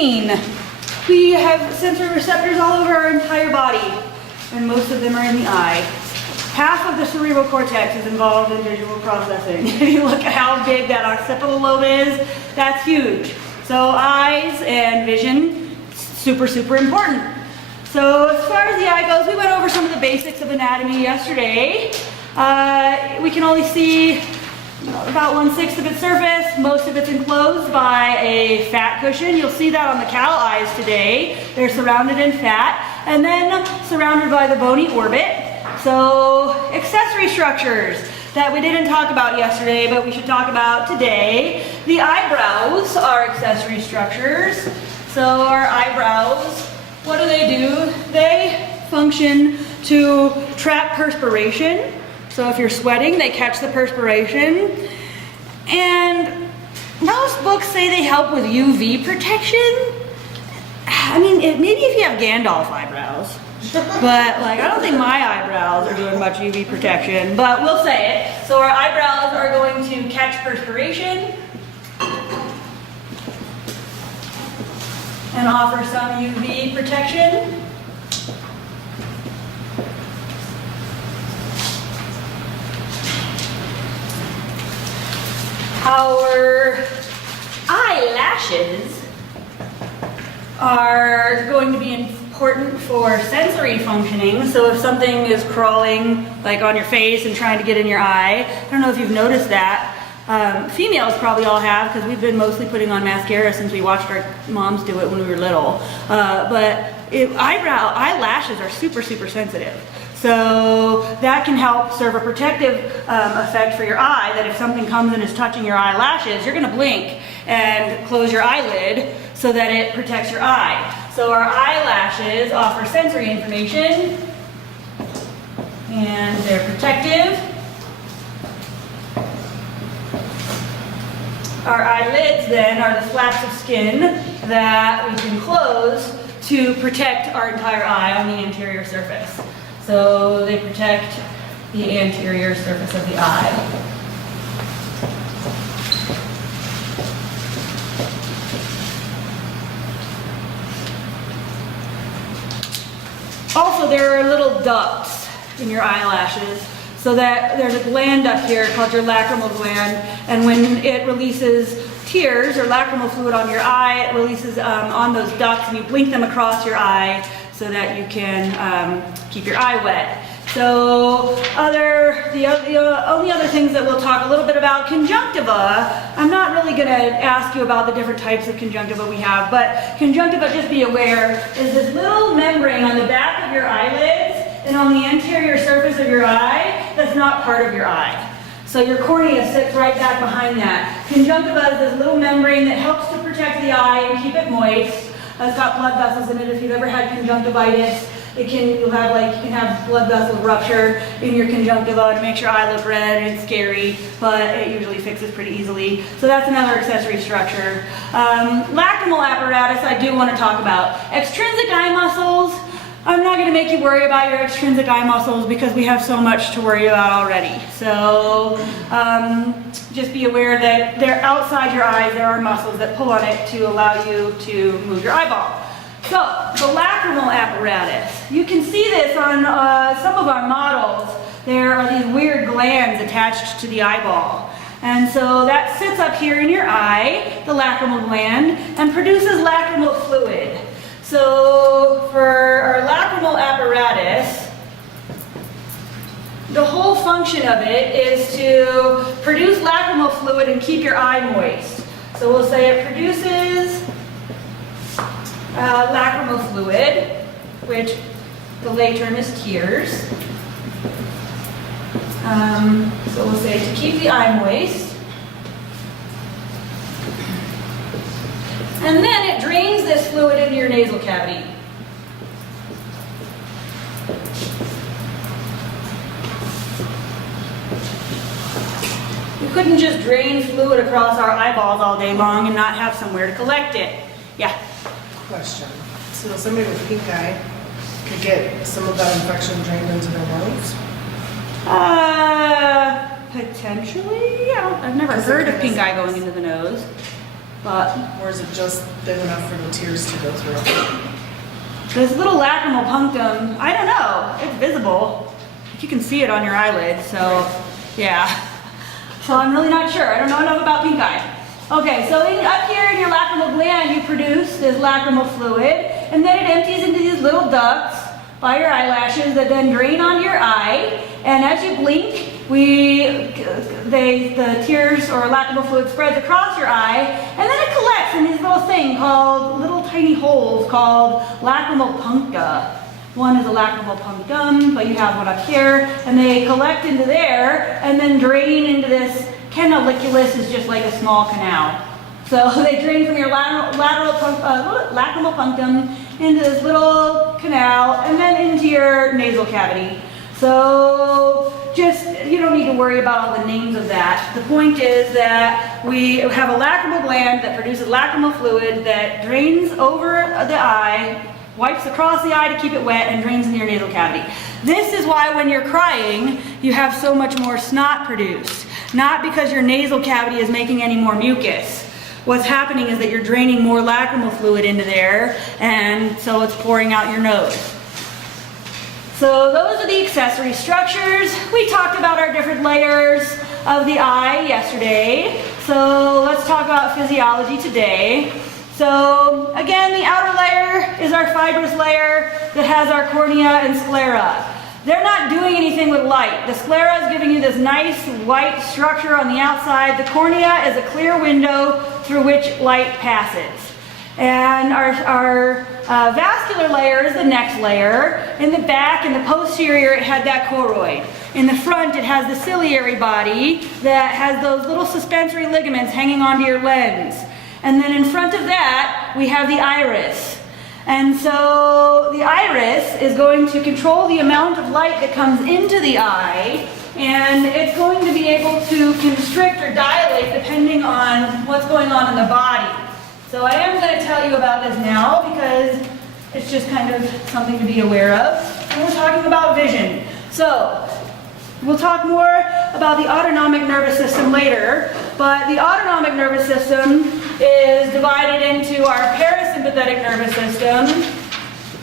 We have sensory receptors all over our entire body, and most of them are in the eye. Half of the cerebral cortex is involved in visual processing. If you look at how big that occipital lobe is, that's huge. So eyes and vision, super, super important. So as far as the eye goes, we went over some of the basics of anatomy yesterday. We can only see about 1/6 of its surface. Most of it's enclosed by a fat cushion. You'll see that on the cow eyes today. They're surrounded in fat and then surrounded by the bony orbit. So accessory structures that we didn't talk about yesterday, but we should talk about today. The eyebrows are accessory structures. So our eyebrows, what do? They function to trap perspiration. So if you're sweating, they catch the perspiration. And most books say they help with UV protection. I mean, maybe if you have Gandalf eyebrows. But like, I don't think my eyebrows are doing much UV protection, but we'll say it. So our eyebrows are going to catch perspiration and offer some UV protection. Our eyelashes are going to be important for sensory functioning. So if something is crawling like on your face and trying to get in your eye, I don't know if you've noticed that. Females probably all have, because we've been mostly putting on mascara since we watched our moms do it when we were little. But eyelashes are super, super sensitive. So that can help serve a protective effect for your eye, that if something comes and is touching your eyelashes, you're gonna blink and close your eyelid so that it protects your eye. So our eyelashes offer sensory information and they're protective. Our eyelids then are the flaps of skin that we can close to protect our entire eye on the anterior surface. So they protect the anterior surface of the eye. Also, there are little ducts in your eyelashes, so that there's a gland up here called your lacrimal gland, and when it releases tears or lacrimal fluid on your eye, it releases on those ducts, and you blink them across your eye so that you can keep your eye wet. So the only other things that we'll talk a little bit about, conjunctiva. I'm not really going to ask you about the different types of conjunctiva we have, but conjunctiva, just be aware, is this little membrane on the back of your eyelids and on the anterior surface of your eye that's not part of your eye. So your cornea sits right back behind that. Conjunctiva is this little membrane that helps to protect the eye and keep it moist. It's got blood vessels in it. If you've ever had conjunctivitis, you can have blood vessel rupture in your conjunctiva and it makes your eye look red and it's scary, but it usually fixes pretty easily. So that's another accessory structure. Lacrimal apparatus I do want to talk about. Extrinsic eye muscles. I'm not going to make you worry about your extrinsic eye muscles because we have so much to worry about already. So just be aware that they're outside your eyes. There are muscles that pull on it to allow you to move your eyeball. So the lacrimal apparatus. You can see this on some of our models. There are these weird glands attached to the eyeball. And so that sits up here in your eye, the lacrimal gland, and produces lacrimal fluid. So for our lacrimal apparatus, the whole function of it is to produce lacrimal fluid and keep your eye moist. So we'll say it produces lacrimal fluid, which the lay term is tears. So we'll say to keep the eye moist. And then it drains this fluid into your nasal cavity. You couldn't just drain fluid across our eyeballs all day long and not have somewhere to collect it. Yeah? Question. So somebody with pink eye could get some of that infection drained into their nose? Potentially. I've never heard of pink eye going into the nose. But Or is it just thin enough for the tears to go through? this little lacrimal punctum, I don't know, it's visible. You can see it on your eyelid, so yeah. So I'm really not sure. I don't know enough about pink eye. Okay, so up here in your lacrimal gland, you produce this lacrimal fluid, and then it empties into these little ducts by your eyelashes that then drain onto your eye. And as you blink, the tears or lacrimal fluid spreads across your eye, and then it collects in these little things called, little tiny holes called lacrimal puncta. One is a lacrimal punctum, but you have one up here, and they collect into there and then drain into this. Canaliculus is just like a small canal. So they drain from your lacrimal punctum into this little canal and then into your nasal cavity. So just, you don't need to worry about all the names of that. The point is that we have a lacrimal gland that produces lacrimal fluid that drains over the eye, wipes across the eye to keep it wet, and drains into your nasal cavity. This is why when you're crying, you have so much more snot produced. Not because your nasal cavity is making any more mucus. What's happening is that you're draining more lacrimal fluid into there, and so it's pouring out your nose. So those are the accessory structures. We talked about our different layers of the eye yesterday. So let's talk about physiology today. So again, the outer layer is our fibrous layer that has our cornea and sclera. They're not doing anything with light. The sclera is giving you this nice white structure on the outside. The cornea is a clear window through which light passes. And our vascular layer is the next layer. In the back, in the posterior, it had that choroid. In the front, it has the ciliary body that has those little suspensory ligaments hanging onto your lens. And then in front of that, we have the iris. And so the iris is going to control the amount of light that comes into the eye, and it's going to be able to constrict or dilate depending on what's going on in the body. So I am going to tell you about this now because it's just kind of something to be aware of. And we're talking about vision. So we'll talk more about the autonomic nervous system later, but the autonomic nervous system is divided into our parasympathetic nervous system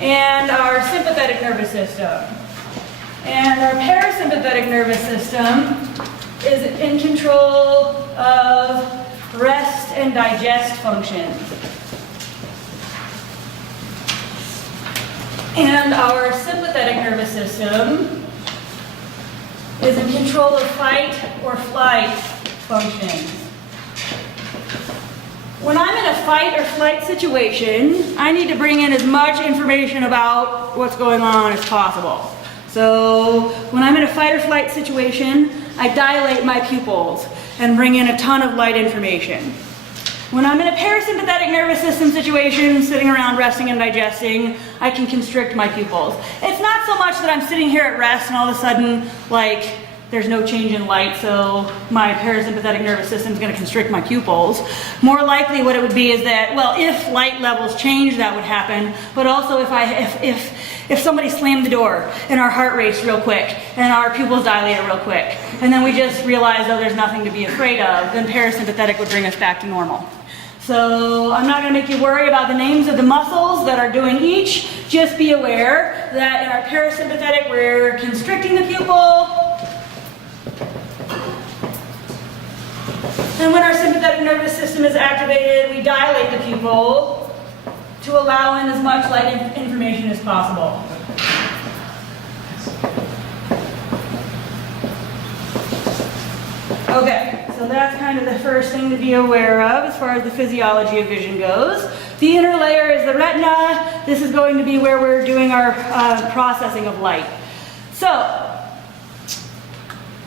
and our sympathetic nervous system. And our parasympathetic nervous system is in control of rest and digest functions. And our sympathetic nervous system is in control of fight or flight functions. When I'm in a fight or flight situation, I need to bring in as much information about what's going on as possible. So when I'm in a fight or flight situation, I dilate my pupils and bring in a ton of light information. When I'm in a parasympathetic nervous system situation, sitting around resting and digesting, I can constrict my pupils. It's not so much that I'm sitting here at rest and all of a sudden, like, there's no change in light, so my parasympathetic nervous system is going to constrict my pupils. More likely what it would be is that, well, if light levels change, that would happen, but also if somebody slammed the door and our heart raced real quick and our pupils dilated real quick, and then we just realized, oh, there's nothing to be afraid of, then parasympathetic would bring us back to normal. So I'm not going to make you worry about the names of the muscles that are doing each. Just be aware that in our parasympathetic, we're constricting the pupil. And when our sympathetic nervous system is activated, we dilate the pupil to allow in as much light information as possible. Okay, so that's kind of the first thing to be aware of as far as the physiology of vision goes. The inner layer is the retina. This is going to be where we're doing our processing of light. So,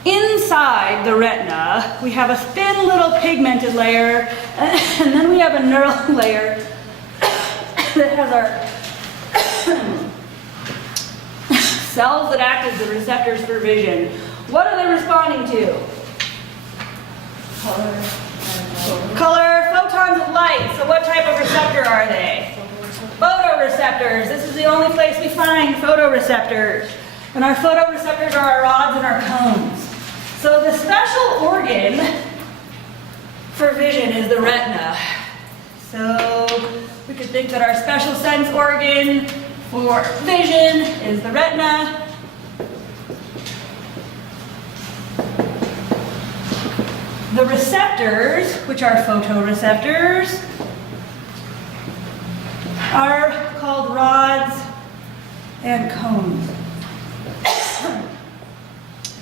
inside the retina, we have a thin little pigmented layer, and then we have a neural layer that has our cells that act as the receptors for vision. What are they responding to? Color, photons of light. So what type of receptor are they? Photoreceptors. This is the only place we find photoreceptors. And our photoreceptors are our rods and our cones. So the special organ for vision is the retina. So we could think that our special sense organ for vision is the retina. The receptors, which are photoreceptors, are called rods and cones.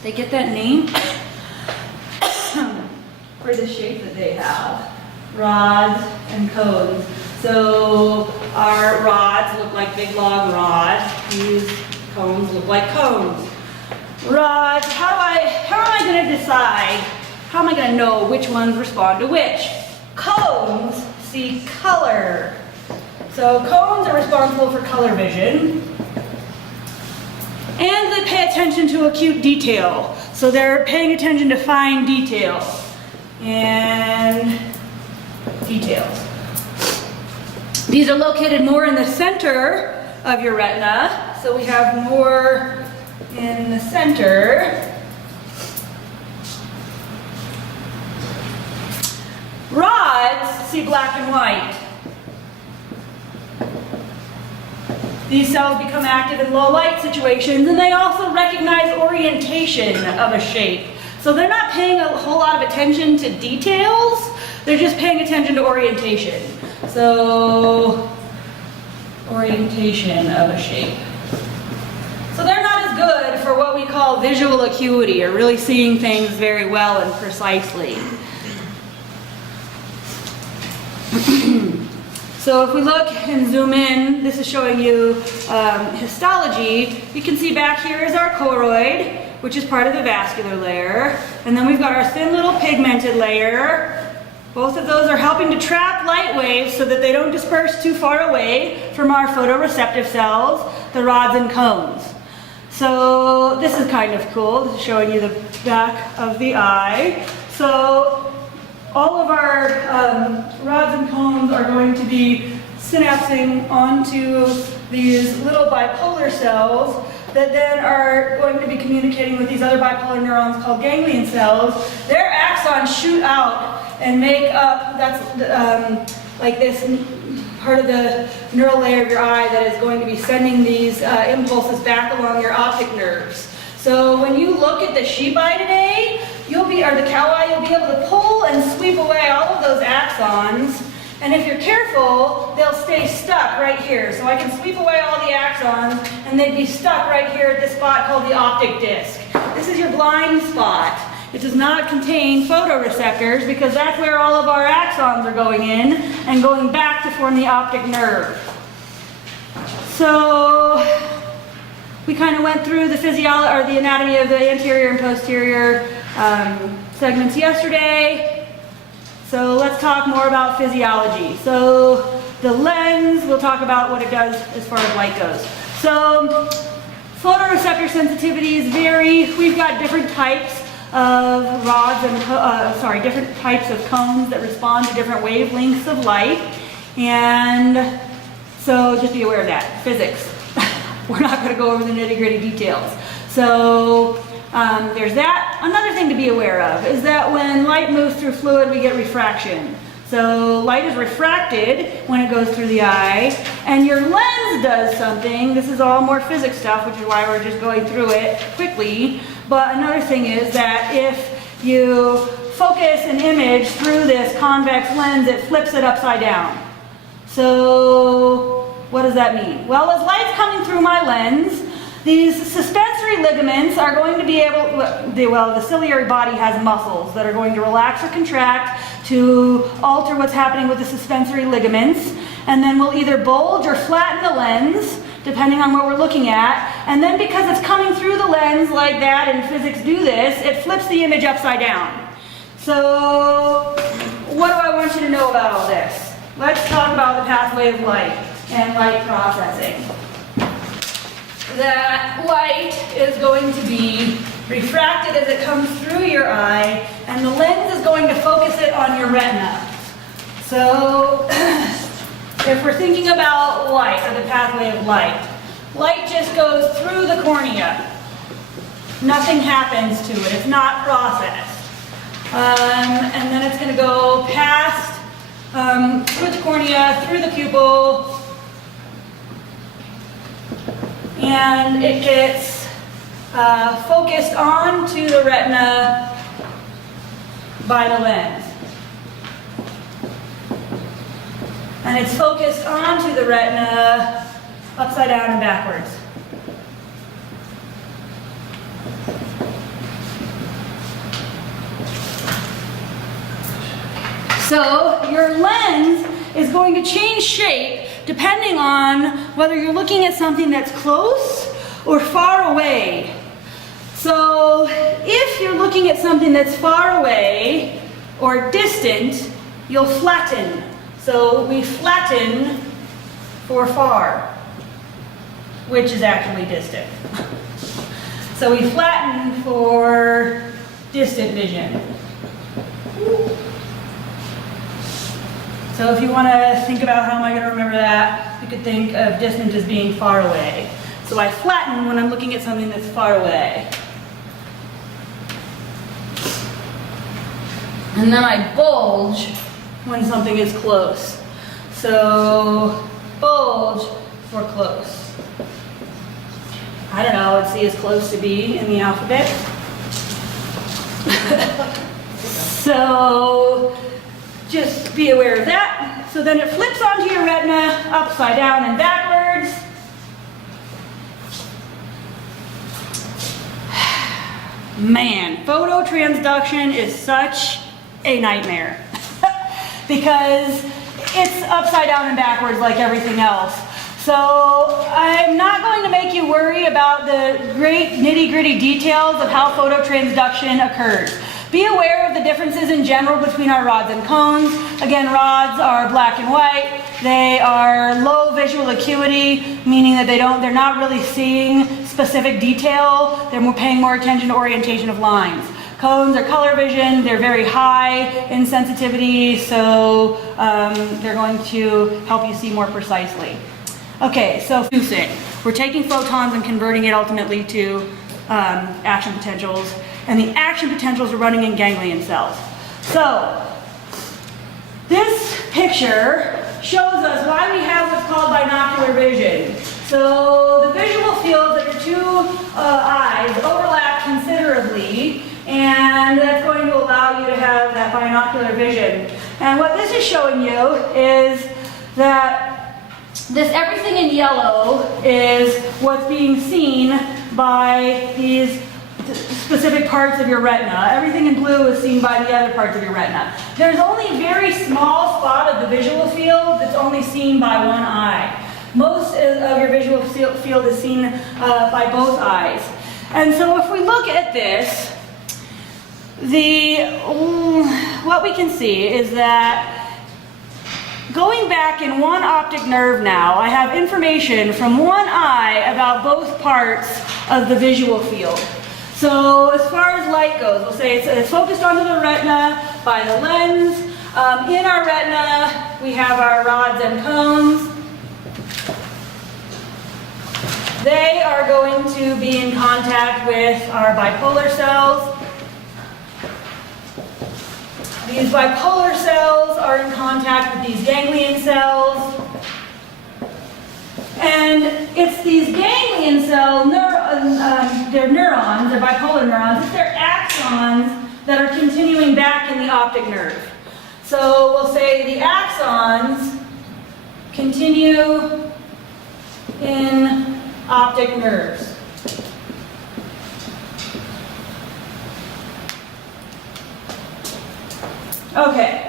They get that name for the shape that they have, rods and cones. So our rods look like big long rods. These cones look like cones. Rods, how am I going to decide? How am I going to know which ones respond to which? Cones see color. So cones are responsible for color vision. And they pay attention to acute detail. So they're paying attention to fine detail and details. These are located more in the center of your retina. So we have more in the center. Rods see black and white. These cells become active in low light situations, and they also recognize orientation of a shape. So they're not paying a whole lot of attention to details, they're just paying attention to orientation. So, orientation of a shape. So they're not as good for what we call visual acuity, or really seeing things very well and precisely. So if we look and zoom in, this is showing you histology. You can see back here is our choroid, which is part of the vascular layer. And then we've got our thin little pigmented layer. Both of those are helping to trap light waves so that they don't disperse too far away from our photoreceptive cells, the rods and cones. So this is kind of cool. This is showing you the back of the eye. So all of our rods and cones are going to be synapsing onto these little bipolar cells that then are going to be communicating with these other bipolar neurons called ganglion cells. Their axons shoot out and make up, that's like this part of the neural layer of your eye that is going to be sending these impulses back along your optic nerves. So when you look at the sheep eye today, or the cow eye, you'll be able to pull and sweep away all of those axons. And if you're careful, they'll stay stuck right here. So I can sweep away all the axons, and they'd be stuck right here at this spot called the optic disc. This is your blind spot. It does not contain photoreceptors because that's where all of our axons are going in and going back to form the optic nerve. So we kind of went through the physiology or the anatomy of the anterior and posterior segments yesterday. So let's talk more about physiology. So the lens, we'll talk about what it does as far as light goes. So photoreceptor sensitivities vary. We've got different types of rods and different types of cones that respond to different wavelengths of light. And so just be aware of that. Physics. We're not going to go over the nitty-gritty details. So there's that. Another thing to be aware of is that when light moves through fluid, we get refraction. So light is refracted when it goes through the eye, and your lens does something. This is all more physics stuff, which is why we're just going through it quickly. But another thing is that if you focus an image through this convex lens, it flips it upside down. So what does that mean? Well, as light's coming through my lens, these suspensory ligaments are going to be able, the ciliary body has muscles that are going to relax or contract to alter what's happening with the suspensory ligaments. And then we'll either bulge or flatten the lens, depending on what we're looking at. And then because it's coming through the lens like that, and physics do this, it flips the image upside down. So what do I want you to know about all this? Let's talk about the pathway of light and light processing. That light is going to be refracted as it comes through your eye, and the lens is going to focus it on your retina. So if we're thinking about light, or the pathway of light, light just goes through the cornea. Nothing happens to it. It's not processed. And then it's going to go past through the cornea, through the pupil, and it gets focused onto the retina by the lens. And it's focused onto the retina upside down and backwards. So your lens is going to change shape depending on whether you're looking at something that's close or far away. So if you're looking at something that's far away or distant, you'll flatten. So we flatten for far, which is actually distant. So we flatten for distant vision. So if you want to think about how am I going to remember that, you could think of distant as being far away. So I flatten when I'm looking at something that's far away. And then I bulge when something is close. So bulge for close. I don't know, let's see, is close to B in the alphabet. So just be aware of that. So then it flips onto your retina, upside down and backwards. Man, phototransduction is such a nitmare because it's upside down and backwards like everything else. So I'm not going to make you worry about the great nitty-gritty details of how phototransduction occurs. Be aware of the differences in general between our rods and cones. Again, rods are black and white. They are low visual acuity, meaning that they're not really seeing specific detail. They're paying more attention to orientation of lines. Cones are color vision. They're very high in sensitivity, so they're going to help you see more precisely. Okay, so fusing. We're taking photons and converting it ultimately to action potentials, and the action potentials are running in ganglion cells. So this picture shows us why we have what's called binocular vision. So the visual fields of your two eyes overlap considerably, and that's going to allow you to have that binocular vision. And what this is showing you is that everything in yellow is what's being seen by these specific parts of your retina. Everything in blue is seen by the other parts of your retina. There's only a very small spot of the visual field that's only seen by one eye. Most of your visual field is seen by both eyes. And so if we look at this, what we can see is that going back in one optic nerve now, I have information from one eye about both parts of the visual field. So as far as light goes, we'll say it's focused onto the retina by the lens. In our retina, we have our rods and cones. They are going to be in contact with our bipolar cells. These bipolar cells are in contact with these ganglion cells. And it's these ganglion cells, they're neurons, they're bipolar neurons, it's their axons that are continuing back in the optic nerve. So we'll say the axons continue in optic nerves. Okay.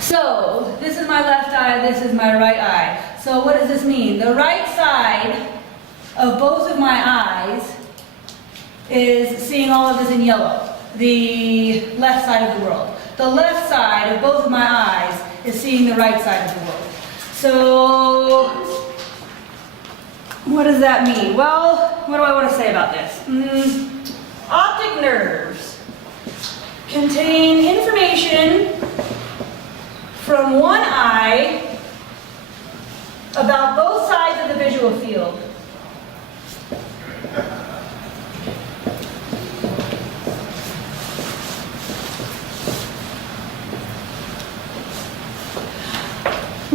So this is my left eye, this is my right eye. So what does this mean? The right side of both of my eyes is seeing all of this in yellow. The left side of the world. The left side of both of my eyes is seeing the right side of the world. So what does that mean? Well, what do I want to say about this? Optic nerves contain information from one eye about both sides of the visual field.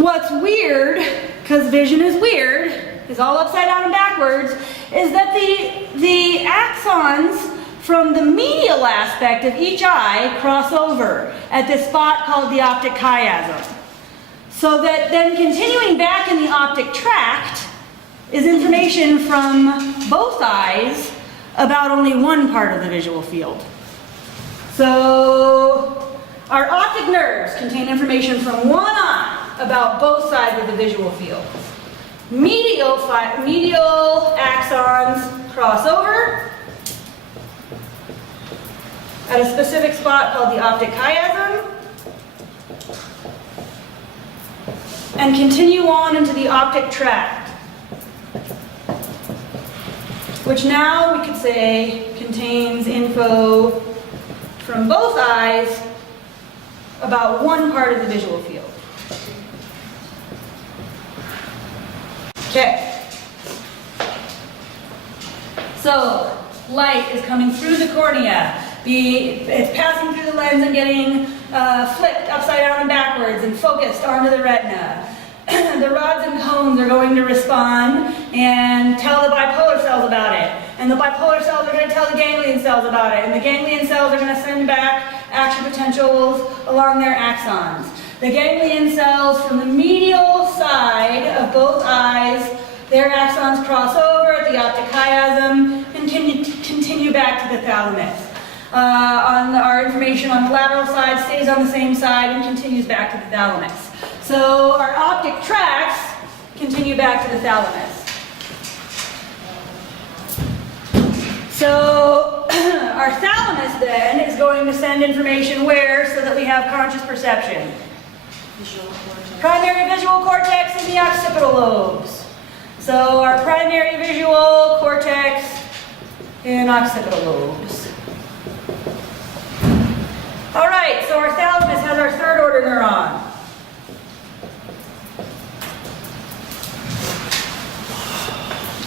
what's weird, because vision is weird, is all upside down and backwards, is that the axons from the medial aspect of each eye cross over at this spot called the optic chiasm. So that then continuing back in the optic tract is information from both eyes about only one part of the visual field. So our optic nerves contain information from one eye about both sides of the visual field. Medial axons cross over at a specific spot called the optic chiasm and continue on into the optic tract, which now we could say contains info from both eyes about one part of the visual field. Okay. So, light is coming through the cornea. It's passing through the lens and getting flipped upside down and backwards and focused onto the retina. The rods and cones are going to respond and tell the bipolar cells about it. And the bipolar cells are going to tell the ganglion cells about it. And the ganglion cells are going to send back action potentials along their axons. The ganglion cells from the medial side of both eyes, their axons cross over at the optic chiasm and continue back to the thalamus. Our information on the lateral side stays on the same side and continues back to the thalamus. So our optic tracts continue back to the thalamus. So our thalamus then is going to send information where so that we have conscious perception? Visual cortex. Primary visual cortex and the occipital lobes. So our primary visual cortex and occipital lobes. All right, so our thalamus has our third order neuron.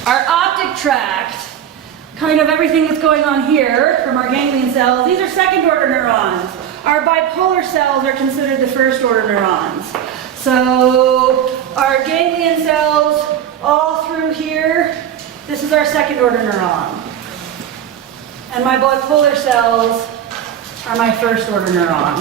Our optic tract, kind of everything that's going on here from our ganglion cells, these are second order neurons. Our bipolar cells are considered the first order neurons. So our ganglion cells all through here, this is our second order neuron. And my bipolar cells are my first order neuron.